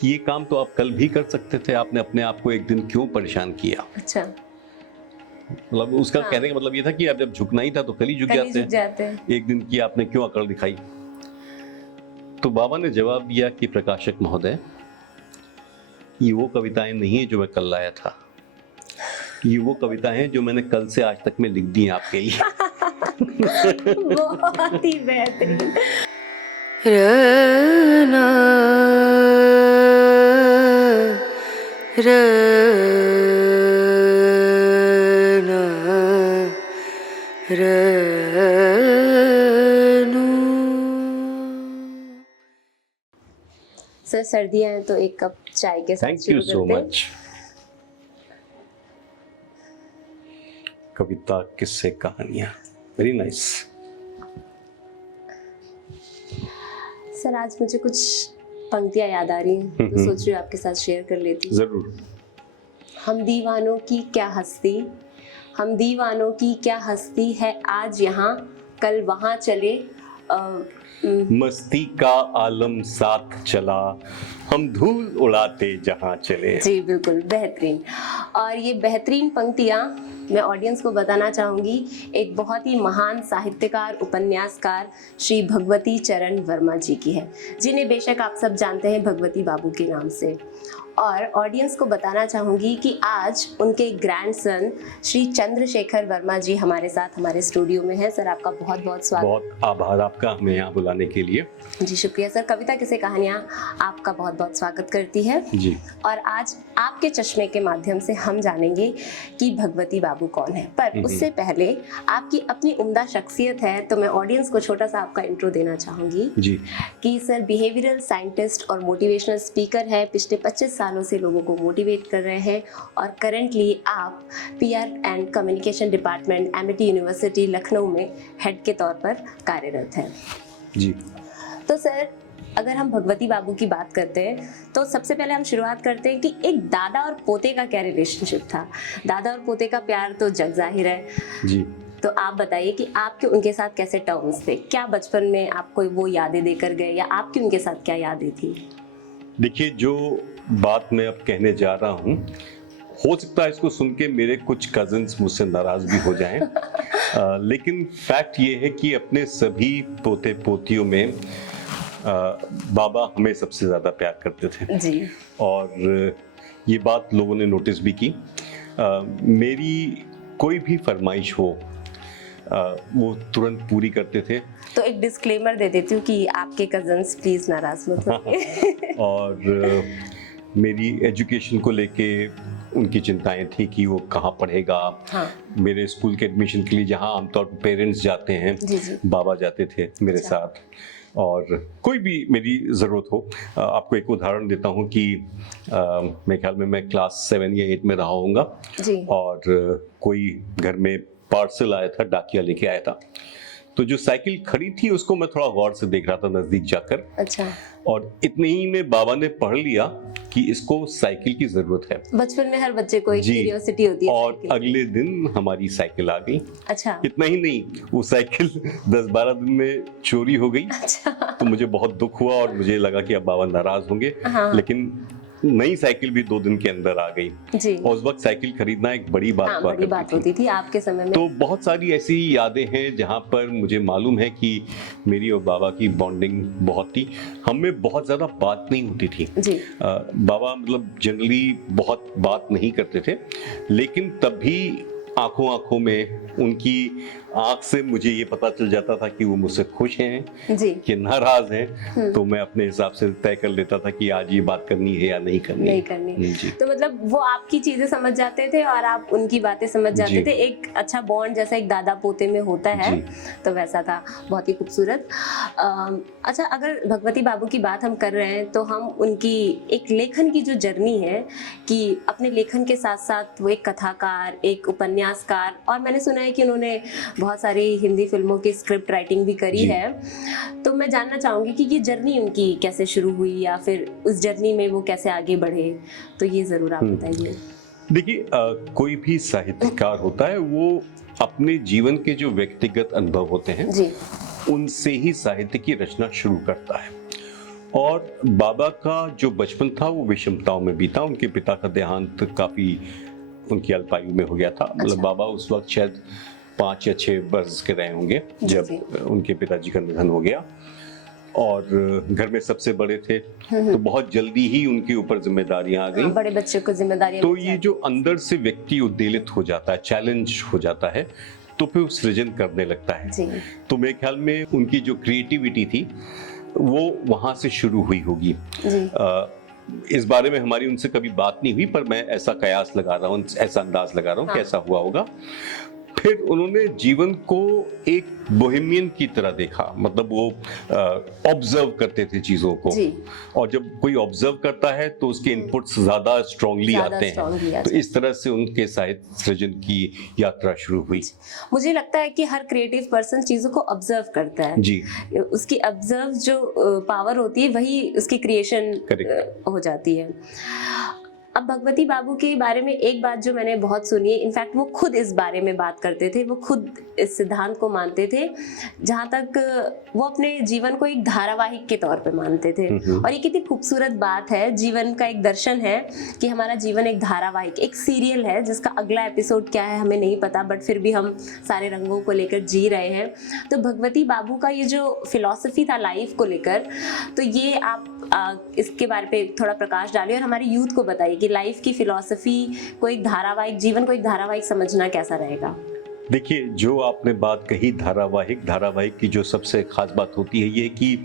कि ये काम तो आप कल भी कर सकते थे, आपने अपने आप को एक दिन क्यों परेशान किया। अच्छा, मतलब उसका कहने का मतलब ये था कि अब जब झुकना ही था तो कल ही झुक जाते हैं, एक दिन की आपने क्यों अकड़ दिखाई। तो बाबा ने जवाब दिया कि प्रकाशक महोदय, ये वो कविताएं नहीं है जो मैं कल लाया था, ये वो कविताएं हैं जो मैंने कल से आज तक में लिख दी हैं आपके लिए। बहुत ही बेहतरीन। रना रना रनु। सर सर्दियां हैं तो एक कप चाय के साथ थैंक यू शुरू सो करते हैं। मच। कविता, किस्से, कहानियां, वेरी नाइस। सर आज मुझे कुछ पंक्तियां याद आ रही हैं तो सोच रही हूँ आपके साथ शेयर कर लेती हूँ। जरूर। हम दीवानों की क्या हस्ती, हम दीवानों की क्या हस्ती है, आज यहाँ कल वहाँ चले। मस्ती का आलम साथ चला, हम धूल उड़ाते जहां चले। जी बिल्कुल बेहतरीन। और ये बेहतरीन पंक्तियाँ मैं ऑडियंस को बताना चाहूँगी एक बहुत ही महान साहित्यकार उपन्यासकार श्री भगवती चरण वर्मा जी की है, जिन्हें बेशक आप सब जानते हैं भगवती बाबू के नाम से। और ऑडियंस को बताना चाहूँगी कि आज उनके ग्रैंडसन श्री चंद्रशेखर वर्मा जी हमारे साथ हमारे स्टूडियो में हैं। सर आपका बहुत बहुत स्वागत। बहुत आभार आपका हमें यहाँ बुलाने के लिए। जी शुक्रिया सर। कविता किस्से कहानियाँ आपका बहुत बहुत स्वागत करती है जी। और आज आपके चश्मे के माध्यम से हम जानेंगे कि भगवती बाबू कौन है। पर उससे पहले आपकी अपनी उम्दा शख्सियत है तो मैं ऑडियंस को छोटा सा आपका इंट्रो देना चाहूँगी जी। कि सर बिहेवियरल साइंटिस्ट और मोटिवेशनल स्पीकर है, पिछले 25 सालों से लोगों को मोटिवेट कर रहे हैं और करंटली आप PR and communication department Amity university Lucknow में हेड के तौर पर कार्यरत हैं। जी। तो सर अगर हम भगवती बाबू की बात करते हैं तो सबसे पहले हम शुरुआत करते हैं कि एक दादा और पोते का क्या रिलेशनशिप था। दादा और पोते का प्यार तो जग जाहिर है जी। तो आप बताइए कि आपके उनके साथ कैसे टर्म्स थे, क्या बचपन में आपको वो यादें देकर गए या आपकी उनके साथ क्या यादें थी। देखिए, जो बात मैं अब कहने जा रहा हूँ, हो सकता है इसको सुन के मेरे कुछ कजिन्स मुझसे नाराज भी हो जाएं, लेकिन फैक्ट ये है कि अपने सभी पोते पोतियों में बाबा हमें सबसे ज़्यादा प्यार करते थे जी। और ये बात लोगों ने नोटिस भी की। मेरी कोई भी फरमाइश हो वो तुरंत पूरी करते थे। तो एक डिस्क्लेमर दे देती हूँ कि आपके कजन्स प्लीज नाराज मत होइए। और मेरी एजुकेशन को लेके उनकी चिंताएं थी कि वो कहाँ पढ़ेगा। हाँ। मेरे स्कूल के एडमिशन के लिए जहाँ आमतौर पर पेरेंट्स जाते हैं, जी। बाबा जाते थे मेरे साथ। और कोई भी मेरी ज़रूरत हो, आपको एक उदाहरण देता हूँ कि मेरे ख्याल में मैं क्लास 7 या 8 में रहा होऊंगा और कोई घर में पार्सल आया था, डाकिया लेके आया था। तो जो साइकिल खड़ी थी उसको मैं थोड़ा गौर से देख रहा था नजदीक जाकर। अच्छा। और इतने ही में बाबा ने पढ़ लिया कि इसको साइकिल की जरूरत है। बचपन में हर बच्चे को एक क्यूरियोसिटी होती है। और अगले दिन हमारी साइकिल आ गई। अच्छा। इतना ही नहीं, वो साइकिल 10-12 दिन में चोरी हो गई। अच्छा। तो मुझे बहुत दुख हुआ और मुझे लगा कि अब बाबा नाराज होंगे। हाँ। लेकिन नई साइकिल भी 2 दिन के अंदर आ गई। जी। और उस वक्त साइकिल खरीदना एक बड़ी बात हाँ, बड़ी बात होती थी आपके समय में। तो बहुत सारी ऐसी यादें हैं जहाँ पर मुझे मालूम है कि मेरी और बाबा की बॉन्डिंग बहुत थी। हमें बहुत ज़्यादा बात नहीं होती थी। जी। बाबा मतलब जनरली बहुत बात नहीं करते थे, लेकिन तब भी आंखों आंखों में उनकी आंख से मुझे ये पता चल जाता था कि वो मुझसे खुश हैं जी। कि नाराज हैं। तो मैं अपने हिसाब से तय कर लेता था कि आज ये बात करनी है या नहीं करनी। जी। तो मतलब वो आपकी चीजें समझ जाते थे और आप उनकी बातें समझ जाते थे। एक अच्छा बॉन्ड जैसा एक दादा पोते में होता है, तो वैसा था। बहुत ही खूबसूरत। अच्छा, अगर भगवती बाबू की बात हम कर रहे हैं तो हम उनकी एक लेखन की जो जर्नी है कि अपने लेखन के साथ साथ वो एक कथाकार, एक उपन्यासकार, और मैंने सुना है कि उन्होंने बहुत सारी हिंदी फिल्मों की स्क्रिप्ट राइटिंग भी करी है। तो मैं जानना चाहूंगी कि ये जर्नी उनकी कैसे शुरू हुई या फिर उस जर्नी में वो कैसे आगे बढ़े, तो ये जरूर आप बताइए। देखिए, कोई भी साहित्यकार होता है वो अपने जीवन के जो व्यक्तिगत अनुभव होते हैं जी, उनसे ही साहित्य की रचना शुरू करता है। और बाबा का जो बचपन था वो विषमताओं में बीता। उनके पिता का देहांत काफ़ी उनकी अल्पायु में हो गया था। मतलब बाबा उस वक्त शायद 5 या 6 वर्ष के रहे होंगे जब उनके पिताजी का निधन हो गया, और घर में सबसे बड़े थे, तो बहुत जल्दी ही उनके ऊपर जिम्मेदारियां आ गई। बड़े बच्चे को जिम्मेदारियां, तो ये जो अंदर से व्यक्ति उद्वेलित हो जाता है, चैलेंज हो जाता है, तो फिर वो सृजन करने लगता है। तो मेरे ख्याल में उनकी जो क्रिएटिविटी थी वो वहां से शुरू हुई होगी। इस बारे में हमारी उनसे कभी बात नहीं हुई, पर मैं ऐसा कयास लगा रहा हूँ, ऐसा अंदाज लगा रहा हूँ कि ऐसा हुआ होगा। फिर उन्होंने जीवन को एक बोहेमियन की तरह देखा, मतलब वो ऑब्जर्व करते थे चीजों को, और जब कोई ऑब्जर्व करता है तो उसके इनपुट्स ज्यादा स्ट्रांगली आते हैं। तो इस तरह से उनके साहित्य सृजन की यात्रा शुरू हुई। मुझे लगता है कि हर क्रिएटिव पर्सन चीजों को ऑब्जर्व करता है जी, उसकी ऑब्जर्व जो पावर होती है वही उसकी क्रिएशन हो जाती है। अब भगवती बाबू के बारे में एक बात जो मैंने बहुत सुनी है, इनफैक्ट वो खुद इस बारे में बात करते थे, वो खुद इस सिद्धांत को मानते थे, जहाँ तक वो अपने जीवन को एक धारावाहिक के तौर पे मानते थे। और ये कितनी खूबसूरत बात है, जीवन का एक दर्शन है कि हमारा जीवन एक धारावाहिक, एक सीरियल है जिसका अगला एपिसोड क्या है हमें नहीं पता, बट फिर भी हम सारे रंगों को लेकर जी रहे हैं। तो भगवती बाबू का ये जो फिलॉसफी था लाइफ को लेकर, तो ये आप इसके बारे पे थोड़ा प्रकाश डालिए और हमारे यूथ को बताइए कि लाइफ की फिलॉसफी को एक धारावाहिक, जीवन को एक धारावाहिक समझना कैसा रहेगा। देखिए, जो आपने बात कही धारावाहिक की जो सबसे खास बात होती है ये कि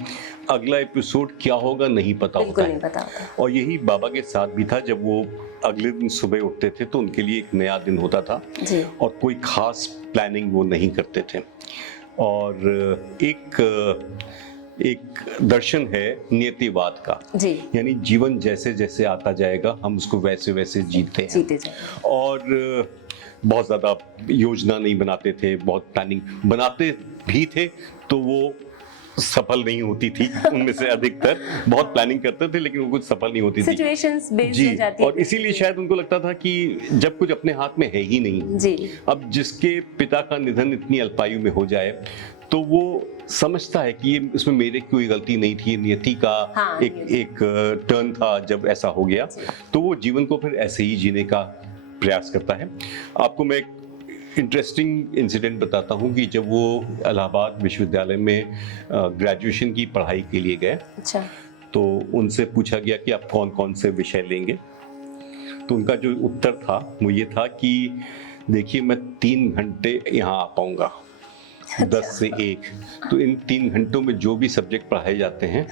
अगला एपिसोड क्या होगा नहीं पता होता है। नहीं पता होता। और यही बाबा के साथ भी था। जब वो अगले दिन सुबह उठते थे तो उनके लिए एक नया दिन होता था जी। और कोई खास प्लानिंग वो नहीं करते थे। और एक दर्शन है नियतिवाद का जी। यानी जीवन जैसे जैसे आता जाएगा हम उसको वैसे वैसे जीते हैं। और बहुत ज़्यादा योजना नहीं बनाते थे, बहुत प्लानिंग बनाते भी थे तो वो सफल नहीं होती थी। उनमें से अधिकतर बहुत प्लानिंग करते थे लेकिन वो कुछ सफल नहीं होती थी। सिचुएशंस बेस्ड हो जाती है। और इसीलिए शायद उनको लगता था कि जब कुछ अपने हाथ में है ही नहीं जी। अब जिसके पिता का निधन इतनी अल्पायु में हो जाए तो वो समझता है कि ये इसमें मेरे कोई गलती नहीं थी, नियति का एक टर्न था जब ऐसा हो गया। तो वो जीवन को फिर ऐसे ही जीने का प्रयास करता है। आपको मैं एक इंटरेस्टिंग इंसिडेंट बताता हूँ कि जब वो इलाहाबाद विश्वविद्यालय में ग्रेजुएशन की पढ़ाई के लिए गए, अच्छा, तो उनसे पूछा गया कि आप कौन कौन से विषय लेंगे। तो उनका जो उत्तर था वो ये था कि देखिए मैं 3 घंटे यहाँ आ पाऊंगा, 10 से 1, तो इन 3 घंटों में जो भी सब्जेक्ट पढ़ाए जाते हैं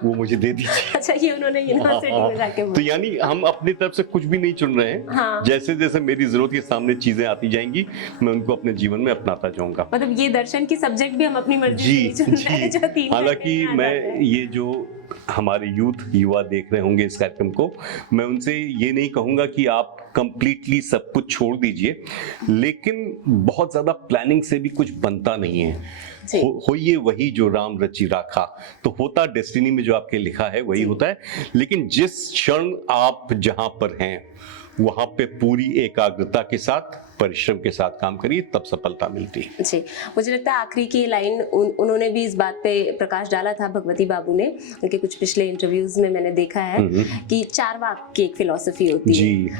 वो मुझे दे दीजिए। अच्छा, ये उन्होंने यूनिवर्सिटी में जाके तो यानी हम अपनी तरफ से कुछ भी नहीं चुन रहे हैं। हाँ। जैसे जैसे मेरी जरूरत के सामने चीजें आती जाएंगी मैं उनको अपने जीवन में अपनाता जाऊंगा। मतलब ये दर्शन की सब्जेक्ट भी हम अपनी मर्जी से चुन रहे हैं जो 3 घंटे। हालांकि मैं ये जो हमारे युवा देख रहे होंगे इस कार्यक्रम को, मैं उनसे ये नहीं कहूंगा कि आप कंप्लीटली सब कुछ छोड़ दीजिए, लेकिन बहुत ज्यादा प्लानिंग से भी कुछ बनता नहीं है। होइए वही जो राम रचि राखा, तो होता डेस्टिनी में जो आपके लिखा है वही होता है। लेकिन जिस क्षण आप जहां पर हैं वहां पे पूरी एकाग्रता के साथ, परिश्रम के साथ काम करिए, तब सफलता मिलती है। जी, मुझे लगता है आखिरी की लाइन उन्होंने भी इस बात पे प्रकाश डाला था, भगवती बाबू ने। उनके कुछ पिछले इंटरव्यूज में मैंने देखा है कि चारवाक की एक फिलॉसफी होती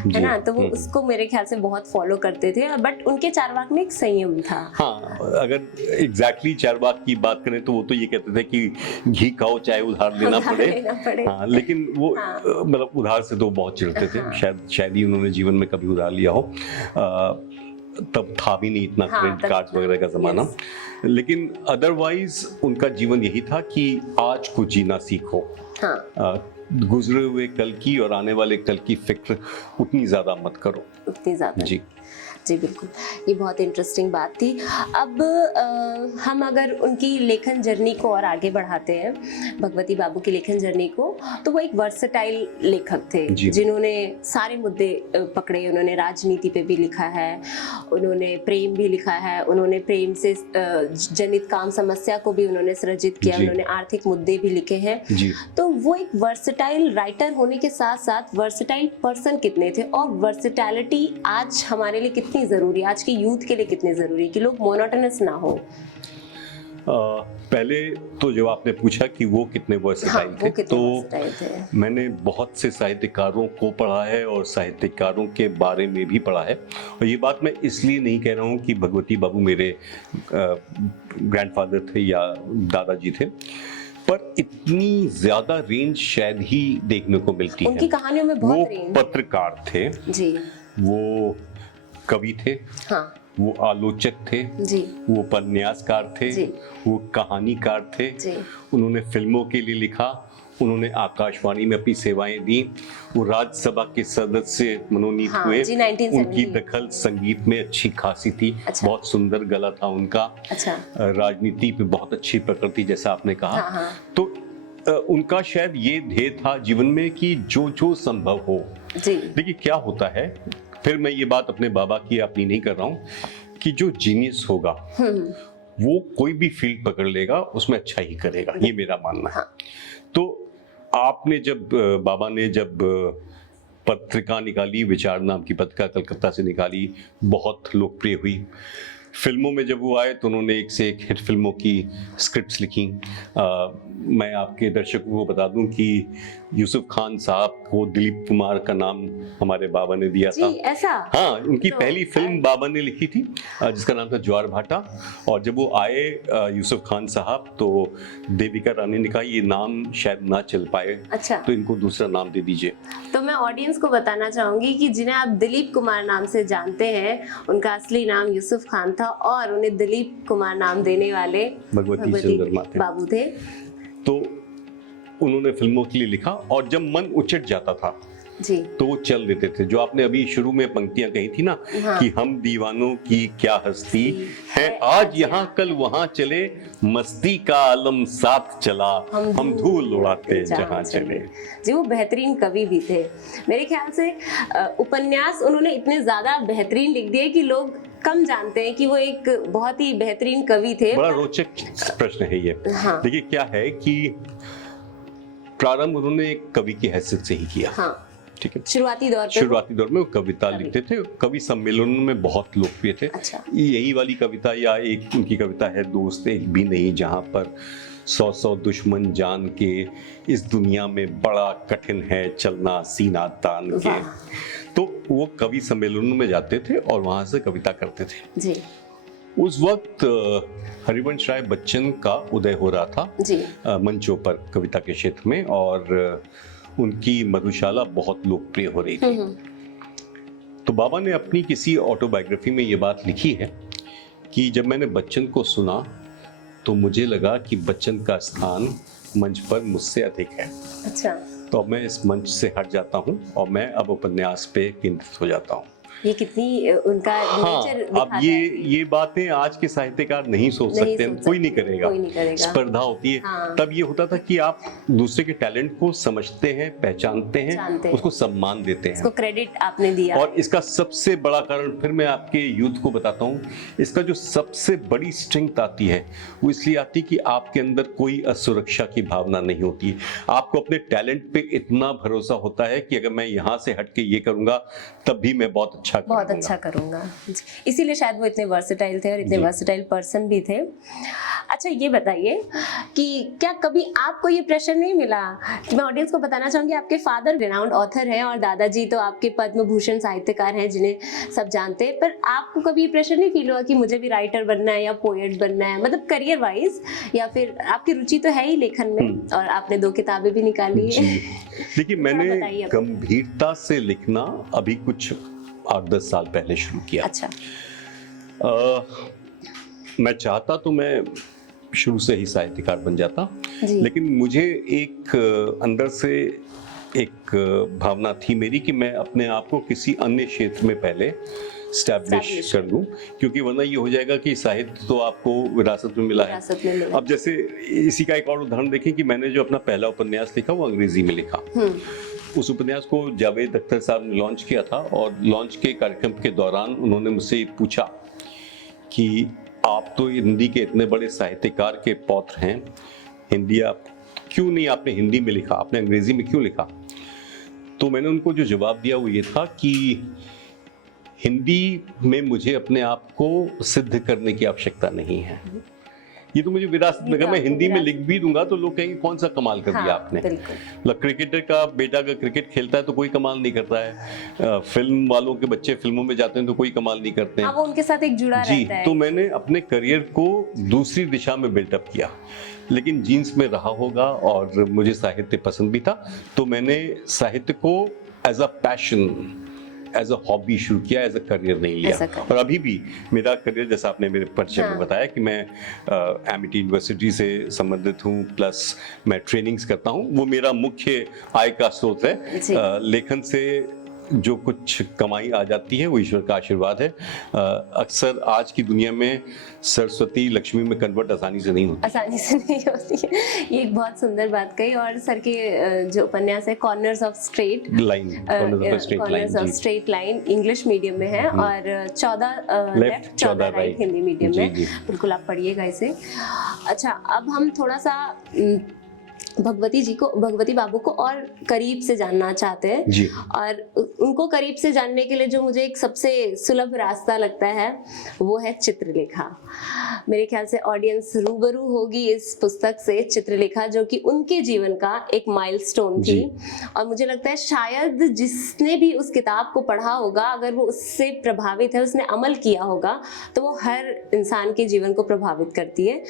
है ना, तो वो उसको मेरे ख्याल से बहुत फॉलो करते थे। बट उनके चारवाक में एक संयम था। हाँ, अगर एग्जैक्टली चारवाक की बात करें तो वो तो ये कहते थे कि घी खाओ चाहे उधार लेना पड़े। हाँ, लेकिन वो मतलब उधार से तो बहुत चिढ़ते थे। शायद ही उन्होंने जीवन में कभी उधार लिया हो। तब था भी नहीं इतना क्रेडिट कार्ड्स वगैरह का जमाना। लेकिन अदरवाइज उनका जीवन यही था कि आज को जीना सीखो। गुजरे हुए कल की और आने वाले कल की फिक्र उतनी ज्यादा मत करो। उतनी ज्यादा जी बिल्कुल, ये बहुत इंटरेस्टिंग बात थी। अब हम अगर उनकी लेखन जर्नी को और आगे बढ़ाते हैं, भगवती बाबू की लेखन जर्नी को, तो वो एक वर्सेटाइल लेखक थे जिन्होंने सारे मुद्दे पकड़े। उन्होंने राजनीति पे भी लिखा है, उन्होंने प्रेम भी लिखा है, उन्होंने प्रेम से जनित काम समस्या को भी उन्होंने सृजित किया, उन्होंने आर्थिक मुद्दे भी लिखे हैं। तो वो एक वर्सेटाइल राइटर होने के साथ साथ वर्सेटाइल पर्सन कितने थे, और वर्सेटैलिटी आज हमारे लिए कितनी जरूरी है, आज के यूथ के लिए कितनी जरूरी है कि लोग मोनोटोनस ना हो। पहले तो जब आपने पूछा कि वो कितने वर्सेटाइल थे, तो मैंने बहुत से साहित्यकारों को पढ़ा है और साहित्यकारों के बारे में भी पढ़ा है। और ये बात मैं इसलिए नहीं कह रहा हूँ कि भगवती बाबू मेरे ग्रैंडफादर थे या दादाजी थे, पर इतनी ज्यादा रेंज शायद ही देखने को मिलती है। उनकी कहानियों में बहुत वो रेंज। पत्रकार थे जी, वो कवि थे, हाँ, वो आलोचक थे जी, वो उपन्यासकार थे जी, वो कहानीकार थे जी, उन्होंने फिल्मों के लिए लिखा, उन्होंने आकाशवाणी में अपनी सेवाएं दी, वो राज्यसभा के सदस्य मनोनीत हाँ, हुए। जी, 1970। उनकी दखल संगीत में अच्छी खासी थी। अच्छा। बहुत सुंदर गला था उनका। अच्छा, राजनीति पे बहुत अच्छी प्रकृति, जैसा आपने कहा। हाँ, हाँ, तो उनका शायद ये ध्येय था जीवन में कि जो जो संभव हो। जी, देखिए क्या होता है, फिर मैं ये बात अपने बाबा की अपनी नहीं कर रहा हूँ, कि जो जीनियस होगा वो कोई भी फील्ड पकड़ लेगा, उसमें अच्छा ही करेगा, ये मेरा मानना है। हाँ। तो आपने जब बाबा ने जब पत्रिका निकाली, विचार नाम की पत्रिका कलकत्ता से निकाली, बहुत लोकप्रिय हुई। फिल्मों में जब वो आए तो उन्होंने एक से एक हिट फिल्मों की स्क्रिप्ट्स लिखी। मैं आपके दर्शकों को बता दूं कि यूसुफ खान साहब को दिलीप कुमार का नाम हमारे बाबा ने दिया जी, था। ऐसा? हाँ, उनकी तो पहली फिल्म बाबा ने लिखी थी जिसका नाम था ज्वार भाटा। और जब वो आए यूसुफ खान साहब, तो देविका रानी ने कहा ये नाम शायद ना चल पाए, अच्छा, तो इनको दूसरा नाम दे दीजिए। तो मैं ऑडियंस को बताना चाहूंगी कि जिन्हें आप दिलीप कुमार नाम से जानते हैं, उनका असली नाम यूसुफ खान था और उन्हें दिलीप कुमार नाम देने वाले भगवती बाबू थे। तो उन्होंने फिल्मों के लिए लिखा, और जब मन उचट जाता था जी, तो वो चल देते थे। जो आपने अभी शुरू में पंक्तियां कही थी ना, हाँ, कि हम दीवानों की क्या हस्ती है, आज यहाँ कल वहाँ चले, मस्ती का आलम साथ चला, हम धूल उड़ाते जहाँ चले। जी, वो बेहतरीन कवि भी थे। मेरे ख्याल से उपन्यास उन्होंने इतने ज्यादा बेहतरीन लिख दिए कि लोग कम जानते हैं कि वो एक बहुत ही बेहतरीन कवि थे। बड़ा रोचक प्रश्न है ये। हाँ। देखिए क्या है कि प्रारंभ उन्होंने एक कवि की हैसियत से ही किया। हाँ, ठीक है, शुरुआती दौर में वो कविता लिखते थे, कवि सम्मेलनों में बहुत लोकप्रिय थे। अच्छा। यही वाली कविता, या एक उनकी कविता है दोस्त एक भी नहीं, जहाँ पर 100 दुश्मन जान के इस दुनिया में बड़ा कठिन है चलना सीना तान के। तो वो कवि सम्मेलनों में जाते थे और वहां से कविता करते थे। जी। उस वक्त हरिवंश राय बच्चन का उदय हो रहा था जी, मंचों पर कविता के क्षेत्र में, और उनकी मधुशाला बहुत लोकप्रिय हो रही थी। तो बाबा ने अपनी किसी ऑटोबायोग्राफी में ये बात लिखी है कि जब मैंने बच्चन को सुना तो मुझे लगा कि बच्चन का स्थान मंच पर मुझसे अधिक है। अच्छा, तो अब मैं इस मंच से हट जाता हूँ और मैं अब उपन्यास पे केंद्रित हो जाता हूँ। ये कितनी उनका नेचर हाँ, अब ये बातें आज के साहित्यकार नहीं सोच सकते, कोई नहीं करेगा, स्पर्धा होती है। हाँ। तब ये होता था कि आप दूसरे के टैलेंट को समझते हैं, पहचानते हैं, उसको सम्मान देते हैं, उसको क्रेडिट आपने दिया। और इसका सबसे बड़ा कारण, फिर मैं आपके यूथ को बताता हूँ, इसका जो सबसे बड़ी स्ट्रेंथ आती है वो इसलिए आती है कि आपके अंदर कोई असुरक्षा की भावना नहीं होती है। आपको अपने टैलेंट पे इतना भरोसा होता है कि अगर मैं यहाँ से हट के ये करूंगा तब भी मैं बहुत अच्छा करूंगा। इसीलिए शायद वो इतने वर्सेटाइल थे और इतने वर्सेटाइल पर्सन भी थे। अच्छा, ये बताइए कि क्या कभी आपको ये प्रेशर नहीं मिला? कि मैं ऑडियंस को बताना चाहूंगी, आपके फादर रिनाउंड ऑथर हैं और दादाजी तो आपके पद्म भूषण साहित्यकार हैं जिन्हें सब जानते हैं, पर आपको कभी ये प्रेशर नहीं फील हुआ कि मुझे भी राइटर बनना है या पोएट बनना है, मतलब करियर वाइज? या फिर आपकी रुचि तो है ही लेखन में और आपने 2 किताबें भी निकाली है। देखिए, मैंने गंभीरता से लिखना अभी कुछ 8-10 साल पहले शुरू किया। अच्छा। मैं चाहता तो मैं शुरू से ही साहित्यकार बन जाता, लेकिन मुझे एक अंदर से एक भावना थी मेरी कि मैं अपने आप को किसी अन्य क्षेत्र में पहले स्टैब्लिश कर दूं, क्योंकि वरना ये हो जाएगा कि साहित्य तो आपको विरासत में मिला है। अब जैसे इसी का एक और उदाहरण देखें कि मैंने जो अपना पहला उपन्यास लिखा वो अंग्रेजी में लिखा। उस उपन्यास को जावेद अख्तर साहब ने लॉन्च किया था, और लॉन्च के कार्यक्रम के दौरान उन्होंने मुझसे पूछा कि आप तो हिंदी के इतने बड़े साहित्यकार के पौत्र हैं, हिंदी आप क्यों नहीं आपने हिंदी में लिखा, आपने अंग्रेजी में क्यों लिखा? तो मैंने उनको जो जवाब दिया वो ये था कि हिंदी में मुझे अपने आप को सिद्ध करने की आवश्यकता नहीं है, ये तो मुझे विरासत में, अगर मैं हिंदी में लिख भी दूंगा तो लोग कहेंगे कौन सा कमाल कर दिया आपने। मतलब क्रिकेटर का बेटा अगर क्रिकेट खेलता है तो कोई कमाल नहीं करता है, फिल्म वालों के बच्चे फिल्मों में जाते हैं तो कोई कमाल नहीं करते हैं। वो उनके साथ एक जुड़ा रहता है। तो मैंने अपने करियर को दूसरी दिशा में बिल्डअप किया, लेकिन जीन्स में रहा होगा और मुझे साहित्य पसंद भी था, तो मैंने साहित्य को as a passion, as a hobby शुरू किया, एज अ करियर नहीं लिया। और अभी भी मेरा करियर, जैसा आपने मेरे परिचय में बताया कि मैं एमिटी यूनिवर्सिटी से संबंधित हूँ, प्लस मैं ट्रेनिंग्स करता हूँ, वो मेरा मुख्य आय का स्रोत है। लेखन से जो कुछ कमाई आ जाती है वो ईश्वर का आशीर्वाद है। अक्सर आज की दुनिया में सरस्वती लक्ष्मी में कन्वर्ट आसानी से नहीं होती है। ये एक बहुत सुंदर बात कही। और सर के जो उपन्यास है corners of straight line English medium में है और 14 लेफ्ट 14 राइट हिंदी मीडियम में। बिल्कुल आप पढ़िएगा इसे। अच्छा, अब हम थोड़ा सा भगवती बाबू को और करीब से जानना चाहते हैं जी। और उनको करीब से जानने के लिए जो मुझे एक सबसे सुलभ रास्ता लगता है वो है चित्रलेखा। मेरे ख्याल से ऑडियंस रूबरू होगी इस पुस्तक से, चित्रलेखा, जो कि उनके जीवन का एक माइलस्टोन थी। और मुझे लगता है शायद जिसने भी उस किताब को पढ़ा होगा, अगर वो उससे प्रभावित है, उसने अमल किया होगा, तो वो हर इंसान के जीवन को प्रभावित करती है।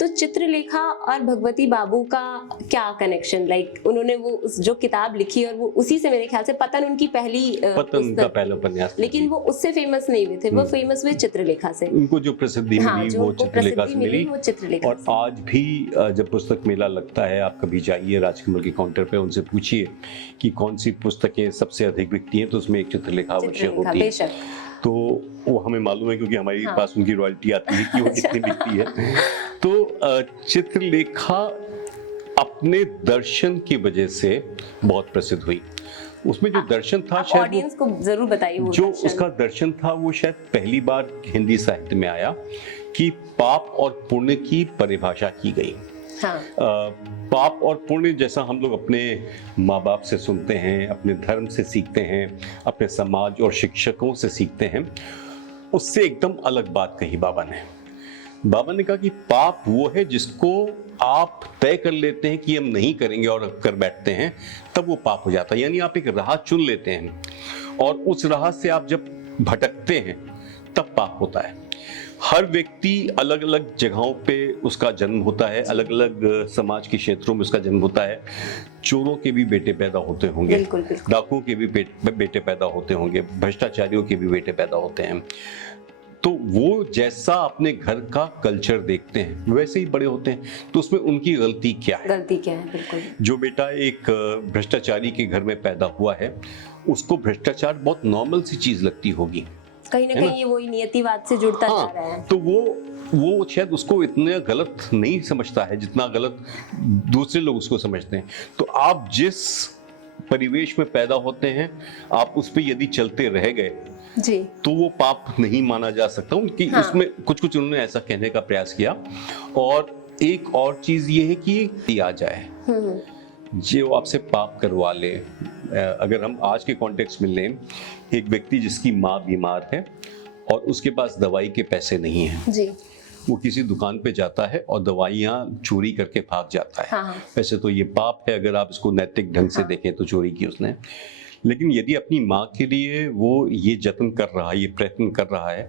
तो चित्रलेखा और भगवती बाबू का क्या कनेक्शन? उन्होंने वो जो किताब लिखी और वो उसी से, मेरे ख्याल से पतन उनकी पतन का पहला उपन्यास, लेकिन वो उससे फेमस नहीं हुए थे, वो फेमस हुए चित्रलेखा से। उनको जो प्रसिद्धि मिली वो चित्रलेखा से मिली। और आज भी जब पुस्तक मेला लगता है, आप कभी जाइए राजकमल के काउंटर पे, उनसे पूछिए कि कौन सी पुस्तकें सबसे अधिक बिकती हैं, तो उसमें एक चित्रलेखा अवश्य होती है। तो वो हमें मालूम है क्योंकि हमारे पास उनकी रॉयल्टी आती है कि वो कितनी बिकती है। तो चित्रलेखा अपने दर्शन की वजह से बहुत प्रसिद्ध हुई। उसमें जो दर्शन था, शायद ऑडियंस को जरूर बताइए, जो उसका दर्शन था वो शायद पहली बार हिंदी साहित्य में आया कि पाप और पुण्य की परिभाषा की गई। पाप और पुण्य जैसा हम लोग अपने माँ बाप से सुनते हैं, अपने धर्म से सीखते हैं, अपने समाज और शिक्षकों से सीखते हैं, उससे एकदम अलग बात कही बाबा ने। बाबा ने कहा कि पाप वो है जिसको आप तय कर लेते हैं कि हम नहीं करेंगे और कर बैठते हैं, तब वो पाप हो जाता है। यानी आप एक राह चुन लेते हैं और उस राह से आप जब भटकते हैं तब पाप होता है। हर व्यक्ति अलग अलग जगहों पे उसका जन्म होता है, अलग अलग समाज के क्षेत्रों में उसका जन्म होता है। चोरों के भी बेटे पैदा होते होंगे, डाकुओं के भी बेटे पैदा होते होंगे, भ्रष्टाचारियों के भी बेटे पैदा होते हैं। तो वो जैसा अपने घर का कल्चर देखते हैं वैसे ही बड़े होते हैं। तो उसमें उनकी गलती क्या है? बिल्कुल। जो बेटा एक भ्रष्टाचारी के घर में पैदा हुआ है, उसको भ्रष्टाचार बहुत नॉर्मल सी चीज लगती होगी, कहीं ना कहीं ये वही नियतिवाद से जुड़ता जा रहा है। तो वो शायद उसको इतना गलत नहीं समझता है जितना गलत दूसरे लोग उसको समझते हैं। तो आप जिस परिवेश में पैदा होते हैं, आप उस पे यदि चलते रह गए जी, तो वो पाप नहीं माना जा सकता। उनकी उसमें कुछ उन्होंने ऐसा कहने का प्रयास किया। और एक और चीज ये है कि आ जाए जो आपसे पाप करवा ले। अगर हम आज के कॉन्टेक्स्ट में लें, एक व्यक्ति जिसकी माँ बीमार है और उसके पास दवाई के पैसे नहीं है जी, वो किसी दुकान पे जाता है और दवाइयाँ चोरी करके भाग जाता है। वैसे तो ये पाप है, अगर आप इसको नैतिक ढंग से देखें तो चोरी की उसने। लेकिन यदि अपनी माँ के लिए वो ये जतन कर रहा है, ये प्रयत्न कर रहा है,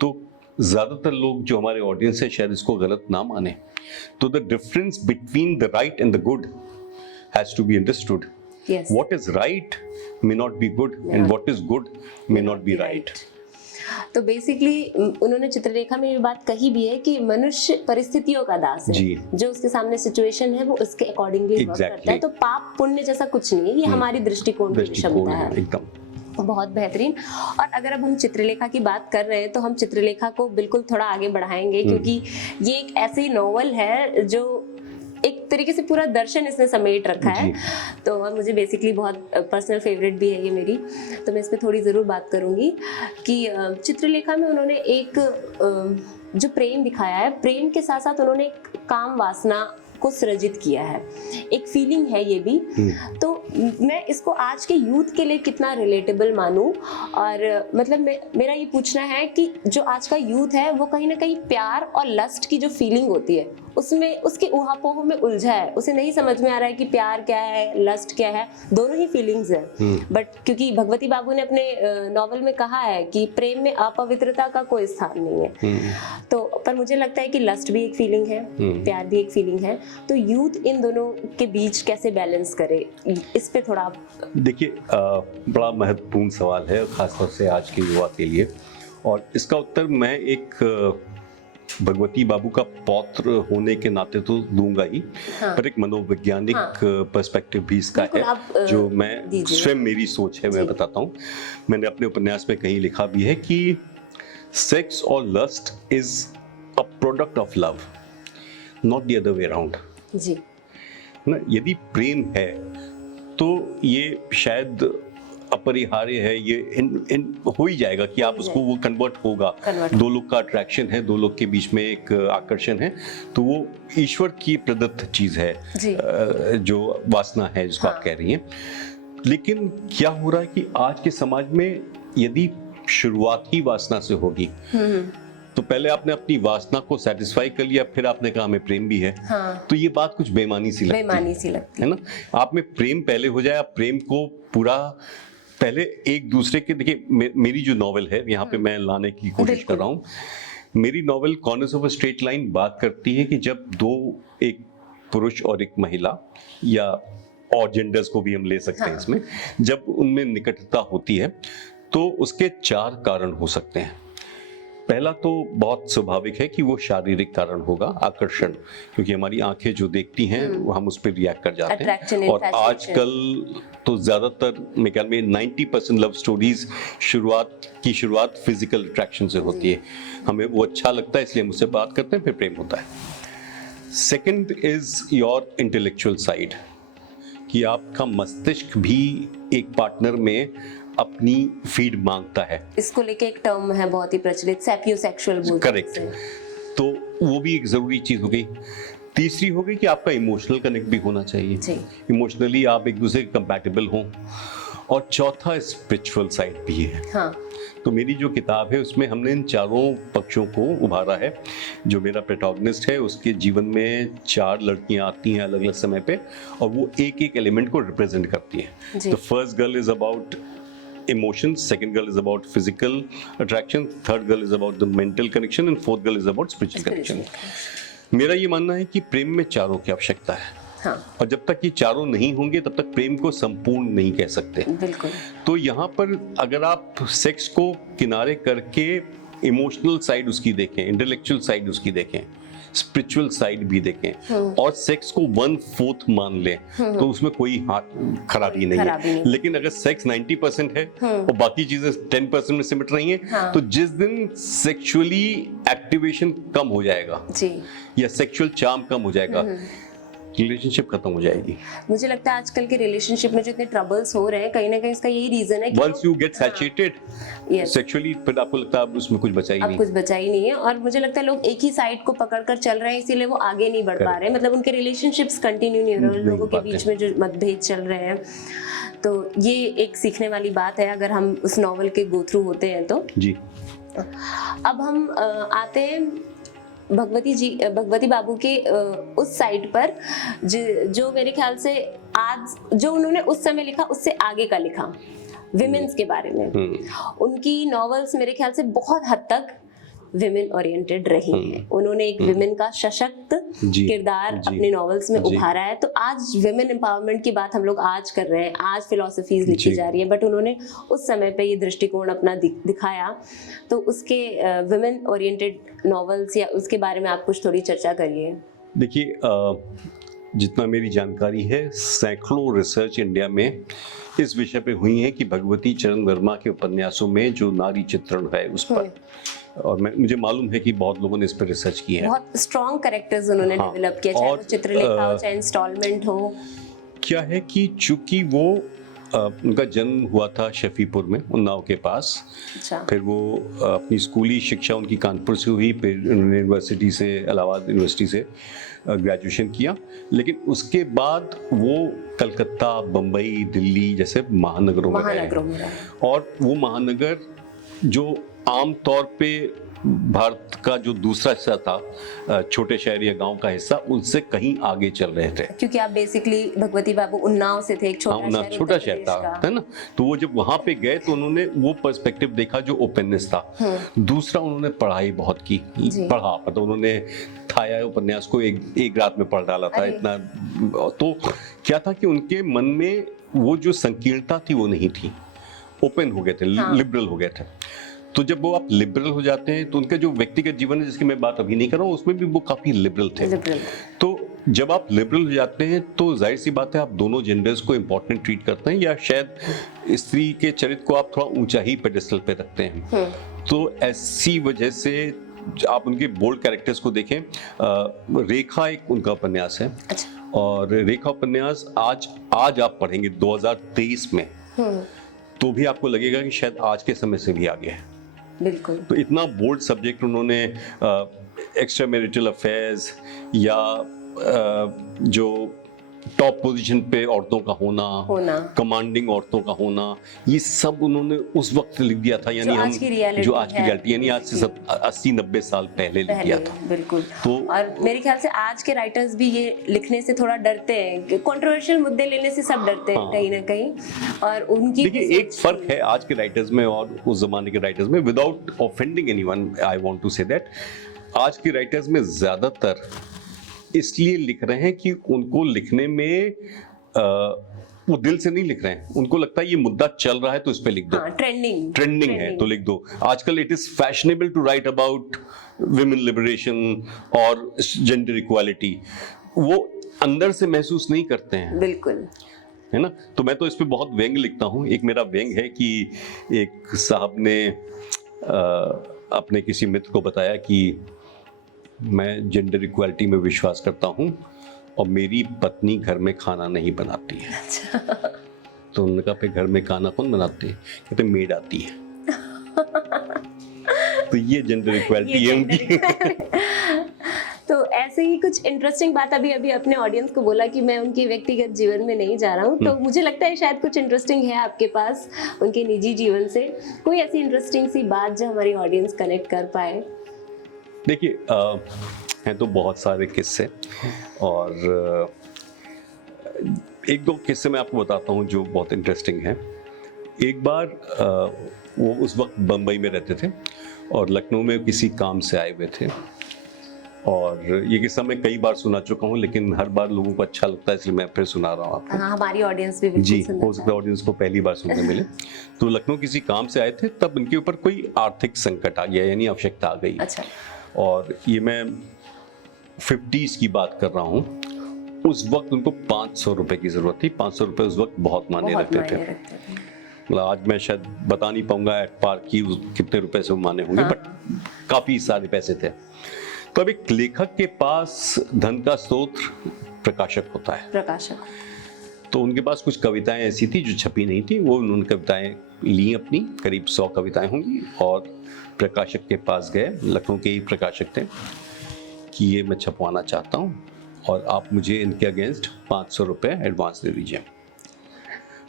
तो ज्यादातर लोग जो हमारे ऑडियंस है शायद इसको गलत ना माने। तो the difference between the right and the good has to be understood. What is right may not be good and what is good may not be right. तो बेसिकली उन्होंने चित्रलेखा में ये बात कही भी है कि मनुष्य परिस्थितियों का दास है जी। जो उसके सामने सिचुएशन है वो उसके अकॉर्डिंगली वर्क करता है। तो पाप पुण्य जैसा कुछ नहीं है, ये हमारी दृष्टिकोण की क्षमता है। एकदम बहुत बेहतरीन। और अगर अब हम चित्रलेखा की बात कर रहे हैं तो हम चित्रलेखा को बिल्कुल थोड़ा आगे बढ़ाएंगे, क्योंकि ये एक ऐसी नॉवल है जो एक तरीके से पूरा दर्शन इसने समेट रखा है। तो और मुझे बेसिकली बहुत पर्सनल फेवरेट भी है ये मेरी, तो मैं इस पे थोड़ी ज़रूर बात करूँगी कि चित्रलेखा में उन्होंने एक जो प्रेम दिखाया है, प्रेम के साथ साथ उन्होंने एक काम वासना को सृजित किया है, एक फीलिंग है ये भी। तो मैं इसको आज के यूथ के लिए कितना रिलेटेबल मानूं, और मतलब मेरा ये पूछना है कि जो आज का यूथ है वो कहीं ना कहीं प्यार और लस्ट की जो फीलिंग होती है उसमें, उसके ऊहापोह में उलझा है, उसे नहीं समझ में आ रहा है कि प्यार क्या है, लस्ट क्या है, दोनों ही फीलिंग्स है। बट क्योंकि भगवती बाबू ने अपने नॉवल में कहा है कि प्रेम में अपवित्रता का कोई स्थान नहीं है, तो पर मुझे लगता है कि लस्ट भी एक फीलिंग है, प्यार भी एक फीलिंग है। तो यूथ इन दोनों के बीच कैसे बैलेंस करे, इस पे थोड़ा आप। देखिए, बड़ा महत्वपूर्ण सवाल है खासतौर से आज के युवा के लिए, और इसका उत्तर मैं एक भगवती बाबू का पौत्र होने के नाते तो दूंगा ही, पर एक मनोवैज्ञानिक पर्सपेक्टिव भी इसका है, जो मैं स्वयं मेरी सोच है, मैं बताता हूँ। मैंने अपने उपन्यास में कहीं लिखा भी है कि सेक्स और lust is a product of love, not the other way around. जी ना, यदि प्रेम है तो ये शायद अपरिहार्य है, ये हो ही जाएगा कि आप उसको, वो कन्वर्ट होगा। दो लोग का अट्रैक्शन है, दो लोग के बीच में एक आकर्षण है, तो वो ईश्वर की प्रदत्त चीज है, जो वासना है जिसको आप कह रही हैं। लेकिन क्या हो रहा है कि आज के समाज में यदि शुरुआत ही वासना से होगी, तो पहले आपने अपनी वासना को सेटिस्फाई कर लिया, फिर आपने कहा हमें प्रेम भी है, तो ये बात कुछ बेमानी सी लगती है ना। आप में प्रेम पहले हो जाए, आप प्रेम को पूरा पहले एक दूसरे के, देखिए मेरी जो नॉवेल है यहाँ पे मैं लाने की कोशिश कर रहा हूँ। मेरी novel corners of a straight line बात करती है कि जब दो, एक पुरुष और एक महिला, या और जेंडर्स को भी हम ले सकते हैं इसमें, जब उनमें निकटता होती है तो उसके 4 कारण हो सकते हैं। पहला तो बहुत स्वाभाविक है कि वो शारीरिक कारण होगा, आकर्षण, क्योंकि हमारी आंखें जो देखती हैं हम उस पर रिएक्ट कर जाते हैं। और आजकल तो ज्यादातर मेरे ख्याल में 90% लव स्टोरीज शुरुआत फिजिकल अट्रैक्शन से होती है। हमें वो अच्छा लगता है इसलिए हम उससे बात करते हैं, फिर प्रेम होता है। Second is your intellectual side, कि आपका मस्तिष्क भी एक पार्टनर में अपनी फीड मांगता है। इसको लेके एक टर्म है बहुत ही प्रचलित, सैपियोसेक्सुअल बोलते हैं। करेक्ट, तो वो भी एक जरूरी चीज हो गई। तीसरी हो गई कि आपका इमोशनल कनेक्ट भी होना चाहिए, इमोशनली आप एक दूसरे के कंपैटिबल हों। और चौथा स्पिरिचुअल साइड भी है। तो मेरी जो किताब है उसमें हमने इन चारों पक्षों को उभारा है। जो मेरा प्रोटैगनिस्ट है उसके जीवन में 4 लड़कियां आती हैं अलग अलग समय पे, और वो एक एक एलिमेंट को रिप्रेजेंट करती हैं। The first girl is about emotions, second girl is about physical attraction, third girl is about the mental connection, and fourth girl is about spiritual connection. मेरा ये मानना है कि प्रेम में चारों की आवश्यकता है, और जब तक ये चारों नहीं होंगे तब तक प्रेम को संपूर्ण नहीं कह सकते। बिल्कुल। तो यहाँ पर अगर आप सेक्स को किनारे करके इमोशनल साइड उसकी देखें, इंटेलेक्चुअल साइड उसकी देखें, स्पिरिचुअल साइड भी देखें, और सेक्स को 1/4 मान लें, तो उसमें कोई खराबी नहीं है। लेकिन अगर सेक्स 90% है और बाकी चीजें 10% में सिमट रही हैं, तो जिस दिन सेक्सुअली एक्टिवेशन कम हो जाएगा या सेक्सुअल चार्म कम हो जाएगा, रिलेशनशिप खत्म हो जाएगी। मुझे लगता है आजकल के रिलेशनशिप में जो इतने ट्रबल्स हो रहे हैं, कहीं ना कहीं इसका यही रीजन है कि once you get saturated sexually, फिर आपको लगता है अब उसमें कुछ बचा ही नहीं, कुछ बचा ही नहीं है। और मुझे लगता है लोग एक ही साइड को पकड़कर चल रहे हैं, इसीलिए वो आगे नहीं बढ़ पा रहे हैं, मतलब उनके रिलेशनशिप्स कंटिन्यू नहीं हो रहे, लोगों के बीच में जो मतभेद चल रहे हैं। तो ये एक सीखने वाली बात है अगर हम उस नॉवल के गो थ्रू होते हैं तो। जी। अब हम आते हैं भगवती बाबू के उस साइड पर जो मेरे ख्याल से आज जो उन्होंने उस समय लिखा उससे आगे का लिखा, विमेन्स के बारे में। उनकी नॉवेल्स मेरे ख्याल से बहुत हद तक विमेन ओरिएंटेड रही हैं। उन्होंने एक विमेन का सशक्त किरदार अपने नॉवेल्स में उभारा है। तो आज विमेन एम्पावरमेंट की बात हम लोग आज कर रहे हैं, आज फिलोसफीज लिखी जा रही है, बट उन्होंने उस समय पे ये दृष्टिकोण अपना दिखाया। तो उसके विमेन ओरिएंटेड नॉवेल्स या उसके बारे में आप कुछ थोड़ी चर्चा करिए। देखिए, जितना मेरी जानकारी है, सैकड़ों रिसर्च इंडिया में इस विषय पे हुई है कि भगवती चरण वर्मा के उपन्यासों में जो नारी चित्रण है उस पर, और मुझे मालूम है कि बहुत लोगों ने इस पर रिसर्च की है। बहुत स्ट्रॉन्ग कैरेक्टर्स उन्होंने डेवलप किया, चाहे वो चित्रलेखा हो चाहे इंस्टॉलमेंट हो। क्या है कि चूंकि वो उनका जन्म हुआ था शफीपुर में, उन्नाव के पास। अच्छा। फिर वो अपनी स्कूली शिक्षा उनकी कानपुर से हुई, फिर उन्होंने यूनिवर्सिटी से, इलाहाबाद यूनिवर्सिटी से ग्रेजुएशन किया। लेकिन उसके बाद वो कलकत्ता, बम्बई, दिल्ली जैसे महानगरों में रहे। और वो महानगर जो आम तौर पे भारत का जो दूसरा हिस्सा था, छोटे शहर या गांव का हिस्सा, उससे कहीं आगे चल रहे थे। क्योंकि आप बेसिकली भगवती बाबू उन्नाव से थे, एक छोटा शहर था, है ना। तो वो जब वहां पे गए तो उन्होंने वो पर्सपेक्टिव देखा जो ओपननेस था। दूसरा, उन्होंने पढ़ाई बहुत की, पढ़ा, मतलब उन्होंने थाया उपन्यास को एक रात में पढ़ डाला था इतना। तो क्या था कि उनके मन में वो जो संकीर्णता थी वो नहीं थी, ओपन हो गए थे, लिबरल हो गए थे। तो जब वो आप लिबरल हो जाते हैं तो उनका जो व्यक्तिगत जीवन है, जिसकी मैं बात अभी नहीं कर रहा हूँ, उसमें भी वो काफी लिबरल थे। तो जब आप लिबरल हो जाते हैं तो जाहिर सी बात है आप दोनों जेंडर्स को इंपॉर्टेंट ट्रीट करते हैं, या शायद स्त्री के चरित्र को आप थोड़ा ऊंचा ही पेडेस्टल पे रखते हैं। तो ऐसी वजह से आप उनके बोल्ड कैरेक्टर्स को देखें। रेखा एक उनका उपन्यास है। अच्छा। और रेखा उपन्यास आज आप पढ़ेंगे 2023 में, तो भी आपको लगेगा कि शायद आज के समय से भी आगे है। बिल्कुल। तो इतना बोल्ड सब्जेक्ट उन्होंने, एक्स्ट्रा मैरिटल अफेयर्स या जो टॉप पोजीशन पे औरतों का होना, कमांडिंग औरतों का होना, ये सब उन्होंने उस वक्त लिख दिया था। यानी हम जो आज की रियलिटी, यानी आज से 80-90 साल पहले लिख दिया था। बिल्कुल। तो और मेरे ख्याल से आज के राइटर्स भी ये लिखने से थोड़ा डरते हैं, कंट्रोवर्शियल मुद्दे लेने से सब डरते हैं कहीं ना कहीं। और उनकी देखिए एक फर्क है आज के राइटर्स में और उस जमाने के राइटर्स में, without offending anyone I want to say that, आज के राइटर्स में ज्यादातर इसलिए लिख रहे हैं कि उनको लिखने में वो दिल से नहीं लिख रहे हैं। उनको लगता है ये मुद्दा चल रहा है तो इस पे लिख दो, ट्रेंडिंग है तो लिख दो। आजकल it is fashionable to write about women liberation और जेंडर इक्वालिटी, वो अंदर से महसूस नहीं करते हैं। बिल्कुल, है ना। तो मैं तो इस पे बहुत व्यंग लिखता हूँ। एक मेरा व्यंग है कि एक साहब ने अपने किसी मित्र को बताया कि मैं जेंडर इक्वालिटी में विश्वास करता हूँ और मेरी पत्नी घर में खाना नहीं बनाती है। अच्छा। तो उन्होंने कहा, घर में खाना कौन बनाती है? कहते मेड आती है। तो ये जेंडर इक्वालिटी है उनकी। तो ऐसे ही कुछ इंटरेस्टिंग बात अभी अपने ऑडियंस को बोला कि मैं उनके व्यक्तिगत जीवन में नहीं जा रहा हूँ, तो मुझे लगता है शायद कुछ इंटरेस्टिंग है आपके पास उनके निजी जीवन से। कोई ऐसी इंटरेस्टिंग सी बात जो हमारी ऑडियंस कनेक्ट कर पाए? देखिए, हैं तो बहुत सारे किस्से, और एक दो किस्से मैं आपको बताता हूँ जो बहुत इंटरेस्टिंग है। एक बार वो उस वक्त बम्बई में रहते थे और लखनऊ में किसी काम से आए हुए थे। और ये किस्सा मैं कई बार सुना चुका हूँ, लेकिन हर बार लोगों को अच्छा लगता है, इसलिए मैं फिर सुना रहा हूँ आपको। हाँ, हमारी ऑडियंस भी बिल्कुल जी, हो सकता है ऑडियंस को पहली बार सुनने मिले। तो लखनऊ किसी काम से आए थे, तब उनके ऊपर कोई आर्थिक संकट आ गया, यानी आवश्यकता आ गई। अच्छा। और ये मैं 50s की बात कर रहा हूँ। उस वक्त उनको 500 रुपए की जरूरत थी। 500 रुपए उस वक्त बहुत मायने रखते थे। मतलब आज मैं शायद बता नहीं पाऊंगा एट पार की कितने रुपए से माने होंगे, बट काफी सारे पैसे थे। तो अब एक लेखक के पास धन का स्रोत प्रकाशक होता है। प्रकाशक। तो उनके पास कुछ कविताएं ऐसी थी जो छपी नहीं थी। वो उन्होंने कविताएं ली अपनी, करीब 100 कविताएं होंगी, और प्रकाशक के पास गए। लखनऊ के ही प्रकाशक थे कि ये मैं छपवाना चाहता हूँ और आप मुझे इनके अगेंस्ट 500 रुपए एडवांस दे दीजिए।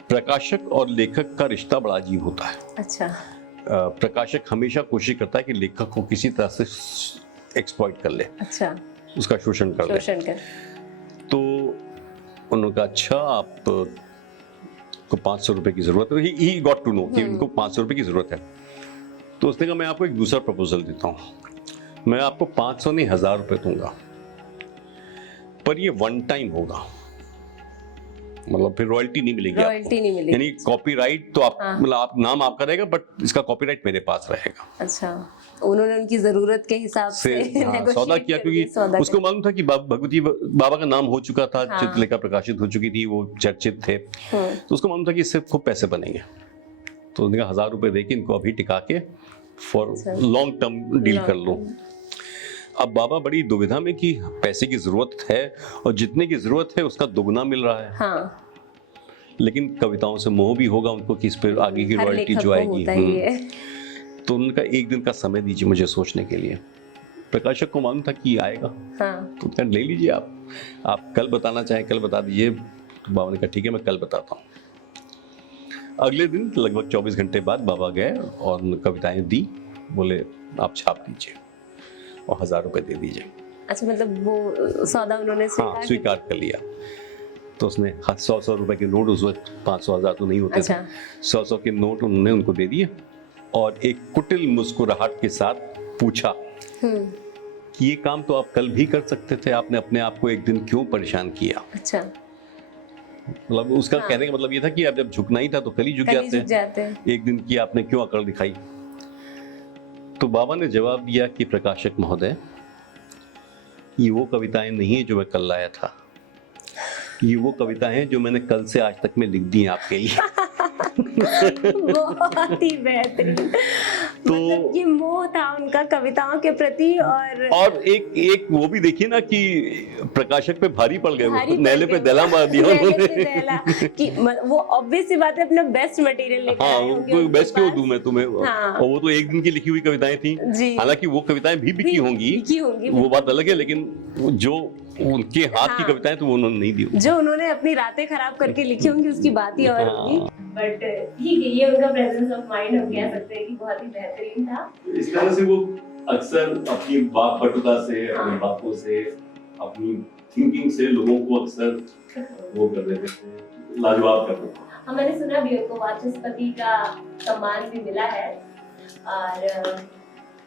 प्रकाशक और लेखक का रिश्ता बड़ा अजीब होता है। अच्छा। प्रकाशक हमेशा कोशिश करता है कि लेखक को किसी तरह से एक्सप्लॉइट कर ले। अच्छा। उसका शोषण कर ले। तो उन्होंने कहा, अच्छा आप को 500 रुपए की जरूरत है। ही गॉट टू नो कि उनको 500 रुपए की जरूरत है। तो उसने कहा, मैं आपको एक दूसरा प्रपोजल देता हूँ, मैं आपको 500 नहीं 1000 रुपए दूंगा, पर ये वन टाइम होगा, मतलब फिर रॉयल्टी नहीं मिलेगी आपको। यानी कॉपीराइट तो आप, मतलब आप नाम आपका रहेगा, बट इसका कॉपीराइट मेरे पास रहेगा। अच्छा। उन्होंने उनकी जरूरत के हिसाब से सौदा किया, क्योंकि उसको मालूम था कि भगवती बाबा का नाम हो चुका था, चित्रलेखा प्रकाशित हो चुकी थी, वो चर्चित थे। तो उसको मालूम था कि इससे खूब पैसे बनेंगे। तो उन्होंने कहा 1000 रुपए देके इनको अभी टिका के फॉर लॉन्ग टर्म डील कर लो। अब बाबा बड़ी दुविधा में कि पैसे की जरूरत है और जितने की जरूरत है उसका दोगुना मिल रहा है। हाँ। लेकिन कविताओं से मोह भी होगा उनको कि इस पर आगे की हर रॉयल्टी लेखक जो को आएगी। होता ही है। तो उनका एक दिन का समय दीजिए मुझे सोचने के लिए। प्रकाशक को मालूम था कि आएगा, हाँ। तो क्या ले लीजिए आप कल बताना चाहें कल बता दीजिए। तो बाबा ने कहा ठीक है मैं कल बताता हूँ। अगले दिन लगभग 24 घंटे बाद बाबा गए और कविताएं दी, बोले आप छाप दीजिए और 1000 रुपए दे दीजिए। अच्छा, मतलब वो सौदा उन्होंने स्वीकार कर लिया। तो उसने 100 रुपए के नोट, उस वक्त 500-1000 तो नहीं होते थे, 100 के नोट उन्होंने उनको दे दिए और एक कुटिल मुस्कुराहट के साथ पूछा कि ये काम तो आप कल भी कर सकते थे, आपने अपने आप को एक दिन क्यों परेशान किया। अच्छा, मतलब उसका कहने का मतलब ये था कि आप जब झुकना ही था तो कल ही झुक जाते, एक दिन की आपने क्यों अकड़ दिखाई। तो बाबा ने जवाब दिया कि प्रकाशक महोदय, ये वो कविताएं नहीं है जो मैं कल लाया था, ये वो कविताएं हैं जो मैंने कल से आज तक में लिख दी हैं आपके लिए। बहुत ही बेहतरीन। तो मतलब ये मोह था उनका कविताओं के प्रति। और एक वो भी देखिए ना कि प्रकाशक पे भारी पड़ गए, नैले पे दला मार दिया उन्होंने कि वो ऑब्वियस सी बात है, अपना बेस्ट मटेरियल लेकर आए होंगे। बेस्ट क्यों दूं मैं तुम्हें। और वो तो एक दिन की लिखी हुई कविताएं थी, हालांकि वो कविताएं भी बिकी होंगी, वो बात अलग है, लेकिन जो उनके हाथ की कविताएं तो वो उन्होंने नहीं दी, जो उन्होंने अपनी रातें खराब करके लिखी होंगी उसकी बात ही और होगी। बट ठीक है, ये उनका प्रेजेंस ऑफ माइंड हम कह सकते हैं कि बहुत ही बेहतरीन था। इस तरह से वो अक्सर अपनी बात पटुता से, अपनी बातों से, अपनी थिंकिंग से लोगों को अक्सर वो कर देते थे, लाजवाब कर देते थे। मैंने सुना भी उनको वाचस्पति का सम्मान भी मिला है। और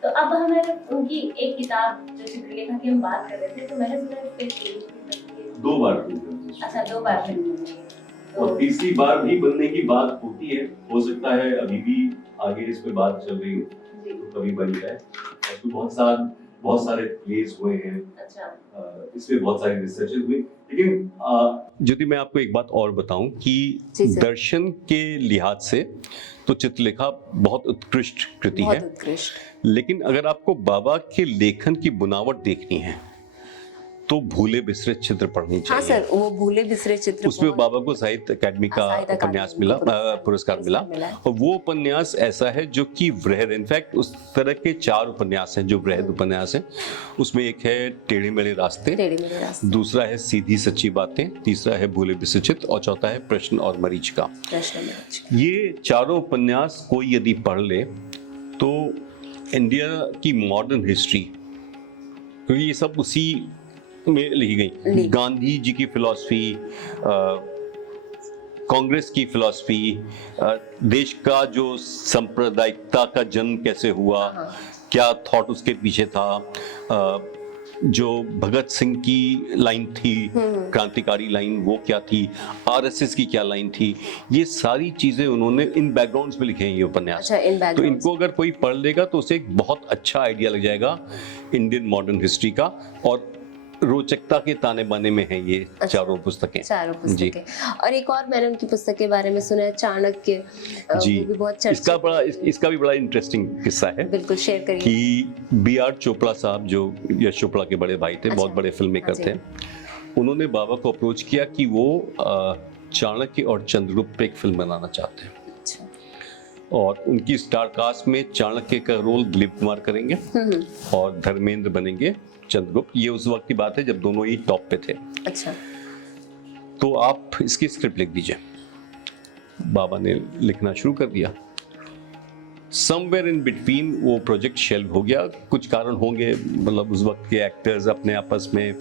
तो अब हमें उनकी एक किताब जो चित्रलेखा की हम बात कर रहे थे, तो मैंने सुना इस पे 2 बार। अच्छा, 2 बार। और तीसरी बार भी बनने की बात होती है, हो सकता है अभी भी आगे इस पे बात चल रही हो तो कभी बन जाए। उसमें बहुत सारे प्लेस हुए हैं। अच्छा। इसमें बहुत सारी रिसर्चेस हुई, लेकिन ज्योति मैं आपको एक बात और बताऊं कि दर्शन के लिहाज से तो चित्रलेखा बहुत उत्कृष्ट कृति है, लेकिन अगर आपको बाबा के लेखन की बुनावट देखनी है तो भूले बिसरे चित्र पढ़नी चाहिए। हाँ सर, वो भूले बिसरे चित्र, उसमें बाबा को साहित्य अकादमी का उपन्यास मिला, पुरस्कार मिला। और वो उपन्यास ऐसा है जो कि वृहद, इनफैक्ट उस तरह के 4 उपन्यास हैं जो वृहद उपन्यास हैं। उसमें एक है टेढ़े मेढ़े रास्ते, दूसरा है सीधी सच्ची बातें, तीसरा है भूले बिसरे चित्र और चौथा है प्रश्न और मरीचिका। ये चारों उपन्यास कोई यदि पढ़ ले तो इंडिया की मॉडर्न हिस्ट्री, क्योंकि ये सब उसी में लिखी गई, गांधी जी की फिलॉसफी, कांग्रेस की फिलॉसफी, देश का जो सांप्रदायिकता का जन्म कैसे हुआ, क्या थॉट उसके पीछे था, जो भगत सिंह की लाइन थी, क्रांतिकारी लाइन, वो क्या थी, आरएसएस की क्या लाइन थी, ये सारी चीजें उन्होंने इन बैकग्राउंड्स में लिखे हैं ये उपन्यास। तो इनको अगर कोई पढ़ लेगा तो उसे एक बहुत अच्छा आइडिया लग जाएगा इंडियन मॉडर्न हिस्ट्री का, और रोचकता के ताने बाने में है ये चारों पुस्तकें। जी। और एक और मैंने उनकी पुस्तक के बारे में सुना है, चाणक्य जी, वो भी बहुत इसका भी बड़ा इंटरेस्टिंग किस्सा है। बिल्कुल शेयर करिए। कि बी.आर. चोपड़ा साहब जो यश चोपड़ा के बड़े भाई थे, बहुत बड़े फिल्म मेकर थे, उन्होंने बाबा को अप्रोच किया कि वो चाणक्य और चंद्रगुप्त पे एक फिल्म बनाना चाहते हैं। और उनकी स्टार कास्ट में चाणक्य का रोल दिलीप कुमार करेंगे और धर्मेंद्र बनेंगे चंद्रगुप्त। ये उस वक्त की बात है जब दोनों ही टॉप पे थे। अच्छा। तो आप इसकी स्क्रिप्ट लिख दीजिए। बाबा ने लिखना शुरू कर दिया। समवेयर इन बिटवीन वो प्रोजेक्ट शेल्व हो गया, कुछ कारण होंगे, मतलब उस वक्त के एक्टर्स अपने आपस में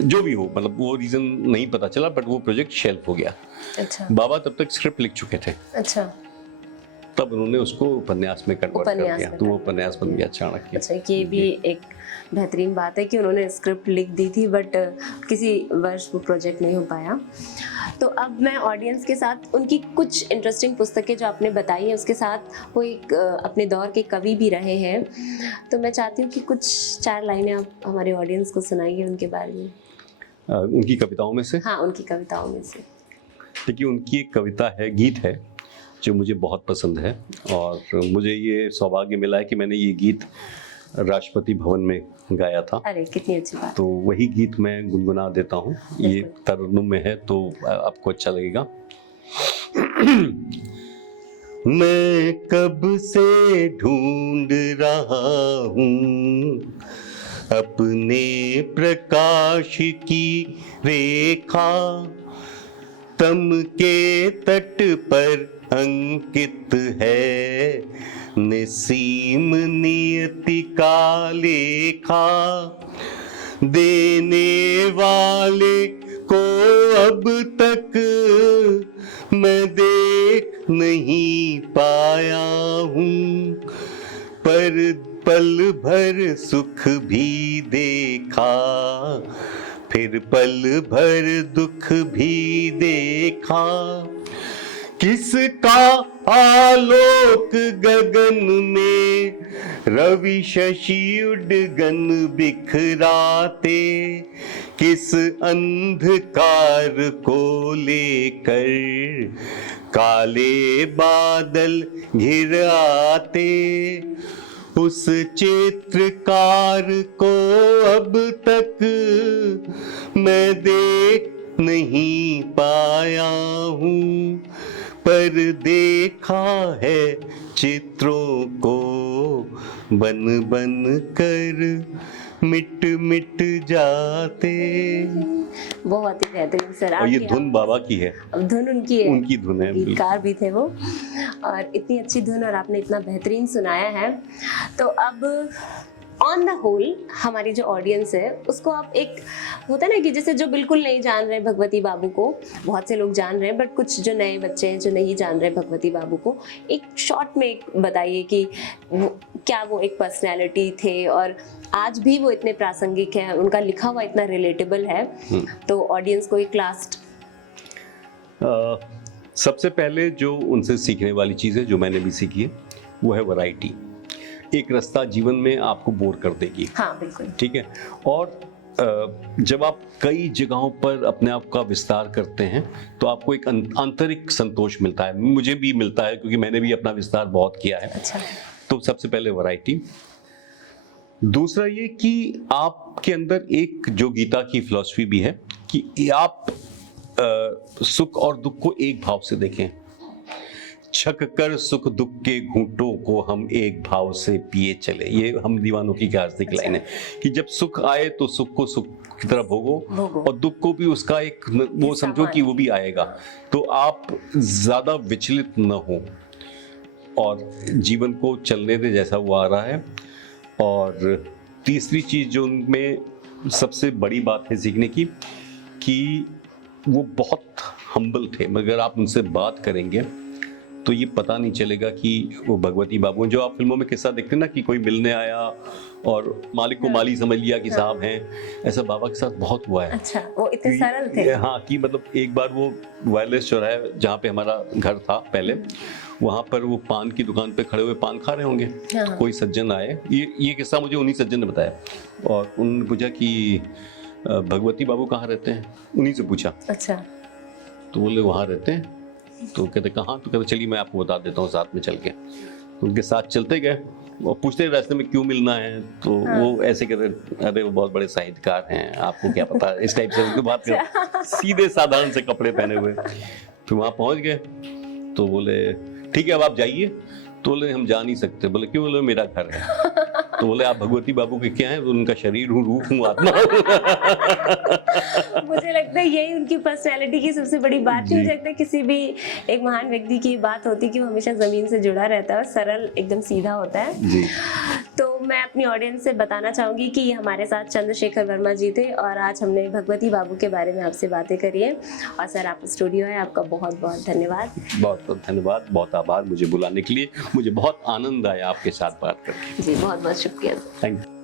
जो भी हो, मतलब वो रीजन नहीं पता चला, बट वो प्रोजेक्ट शेल्व हो गया। अच्छा। बाबा तब तक स्क्रिप्ट लिख चुके थे। अच्छा। तब उन्होंने उसको उपन्यास में कन्वर्ट कर दिया, तो वो उपन्यास बन गया चाणक्य। अच्छा, ये भी एक बेहतरीन बात है कि उन्होंने स्क्रिप्ट लिख दी थी, बट किसी वर्ष वो प्रोजेक्ट नहीं हो पाया। तो अब मैं ऑडियंस के साथ उनकी कुछ इंटरेस्टिंग पुस्तकें जो आपने बताई हैं उसके साथ, वो एक अपने दौर के कवि भी रहे हैं, तो मैं चाहती हूँ कि कुछ 4 लाइनें आप हमारे ऑडियंस को सुनाइए उनके बारे में। उनकी कविताओं में से? हाँ, उनकी कविताओं में से। देखिए, उनकी एक कविता है, गीत है, जो मुझे बहुत पसंद है, और मुझे ये सौभाग्य मिला है कि मैंने ये गीत राष्ट्रपति भवन में गाया था। अरे कितनी अच्छी बात। तो वही गीत मैं गुनगुना देता हूँ, ये तरन्नुम में है तो आपको अच्छा लगेगा। मैं कब से ढूंढ रहा हूँ अपने प्रकाश की रेखा, तम के तट पर अंकित है निसीम नियति का लेखा। देने वाले को अब तक मैं देख नहीं पाया हूँ, पर पल भर सुख भी देखा, फिर पल भर दुख भी देखा। किसका आलोक गगन में रवि शशि उडगन बिखराते, किस अंधकार को लेकर काले बादल घिर आते। उस चित्रकार को अब तक मैं देख नहीं पाया हूँ, पर देखा है चित्रों को बन बन कर मिट मिट जाते। बहुत ही बेहतरीन सर। और ये धुन बाबा की है, धुन उनकी है, उनकी धुन है, गीतकार भी थे वो, और इतनी अच्छी धुन और आपने इतना बेहतरीन सुनाया है। तो अब ऑन द होल हमारी जो ऑडियंस है उसको आप, एक होता है ना कि जैसे जो बिल्कुल नहीं जान रहे भगवती बाबू को, बहुत से लोग जान रहे हैं बट कुछ जो नए बच्चे हैं जो नहीं जान रहे भगवती बाबू को, एक शॉर्ट में बताइए कि क्या वो एक पर्सनैलिटी थे और आज भी वो इतने प्रासंगिक हैं, उनका लिखा हुआ इतना रिलेटेबल है, तो ऑडियंस को एक लास्ट। सबसे पहले जो उनसे सीखने वाली चीज़ है, जो मैंने भी सीखी है, वो है वैरायटी। एक रास्ता जीवन में आपको बोर कर देगी, हाँ बिल्कुल, ठीक है। और जब आप कई जगहों पर अपने आप का विस्तार करते हैं तो आपको एक आंतरिक संतोष मिलता है, मुझे भी मिलता है क्योंकि मैंने भी अपना विस्तार बहुत किया है। अच्छा। तो सबसे पहले वैरायटी। दूसरा ये कि आपके अंदर एक जो गीता की फिलॉसफी भी है कि आप सुख और दुख को एक भाव से देखें। छक कर सुख दुख के घूंटों को हम एक भाव से पिए चले, ये हम दीवानों की क्लासिक लाइन है कि जब सुख आए तो सुख को सुख की तरह भोगो और दुख को भी उसका एक वो समझो कि वो भी आएगा, तो आप ज्यादा विचलित न हो और जीवन को चलने दे जैसा वो आ रहा है। और तीसरी चीज जो उनमें सबसे बड़ी बात है सीखने की, कि वो बहुत हम्बल थे, मगर आप उनसे बात करेंगे तो ये पता नहीं चलेगा कि वो भगवती बाबू, जो आप फिल्मों में किस्सा देखते हैं ना कि कोई मिलने आया और मालिक को माली समझ लिया कि साहब हैं, ऐसा बाबा के साथ बहुत हुआ है। अच्छा, वो इतने सरल थे। हाँ, कि मतलब एक बार वो वायरलेस चौराहे जहाँ पे हमारा घर था पहले, वहाँ पर वो पान की दुकान पे खड़े हुए पान खा रहे होंगे, हाँ। कोई सज्जन आए, ये किस्सा मुझे उन्हीं सज्जन ने बताया, और उन्होंने पूछा कि भगवती बाबू कहाँ रहते हैं, उन्हीं से पूछा। अच्छा। तो बोले वहाँ रहते हैं, तो कहते कहाँ, तो कहते चलिए मैं आपको बता देता हूँ साथ में चल के। तो उनके साथ चलते गए और पूछते रास्ते में क्यों मिलना है, तो हाँ। वो ऐसे कहते अरे वो बहुत बड़े साहित्यकार हैं, आपको क्या पता, इस टाइप से उनकी बात कर, सीधे साधारण से कपड़े पहने हुए। फिर वहाँ पहुँच गए तो बोले ठीक है अब आप जाइए। तो बोले हम जा नहीं सकते। बोले क्यों? बोले मेरा घर है। तो बोले आप भगवती बाबू के क्या हैं? तो उनका शरीर हूँ, रूप हूँ, आत्मा। मुझे लगता है यही उनकी पर्सनैलिटी की सबसे बड़ी बात है। मुझे लगता है किसी भी एक महान व्यक्ति की बात होती है कि वो हमेशा जमीन से जुड़ा रहता है और सरल एकदम सीधा होता है जी। तो मैं अपनी ऑडियंस से बताना चाहूंगी कि हमारे साथ चंद्रशेखर वर्मा जी थे और आज हमने भगवती बाबू के बारे में आपसे बातें करी है। और सर आप स्टूडियो है, आपका बहुत बहुत धन्यवाद। बहुत बहुत धन्यवाद, बहुत आभार मुझे बुलाने के लिए। मुझे बहुत आनंद आया आपके साथ बात करके। जी बहुत बहुत शुक्रिया। Thank you.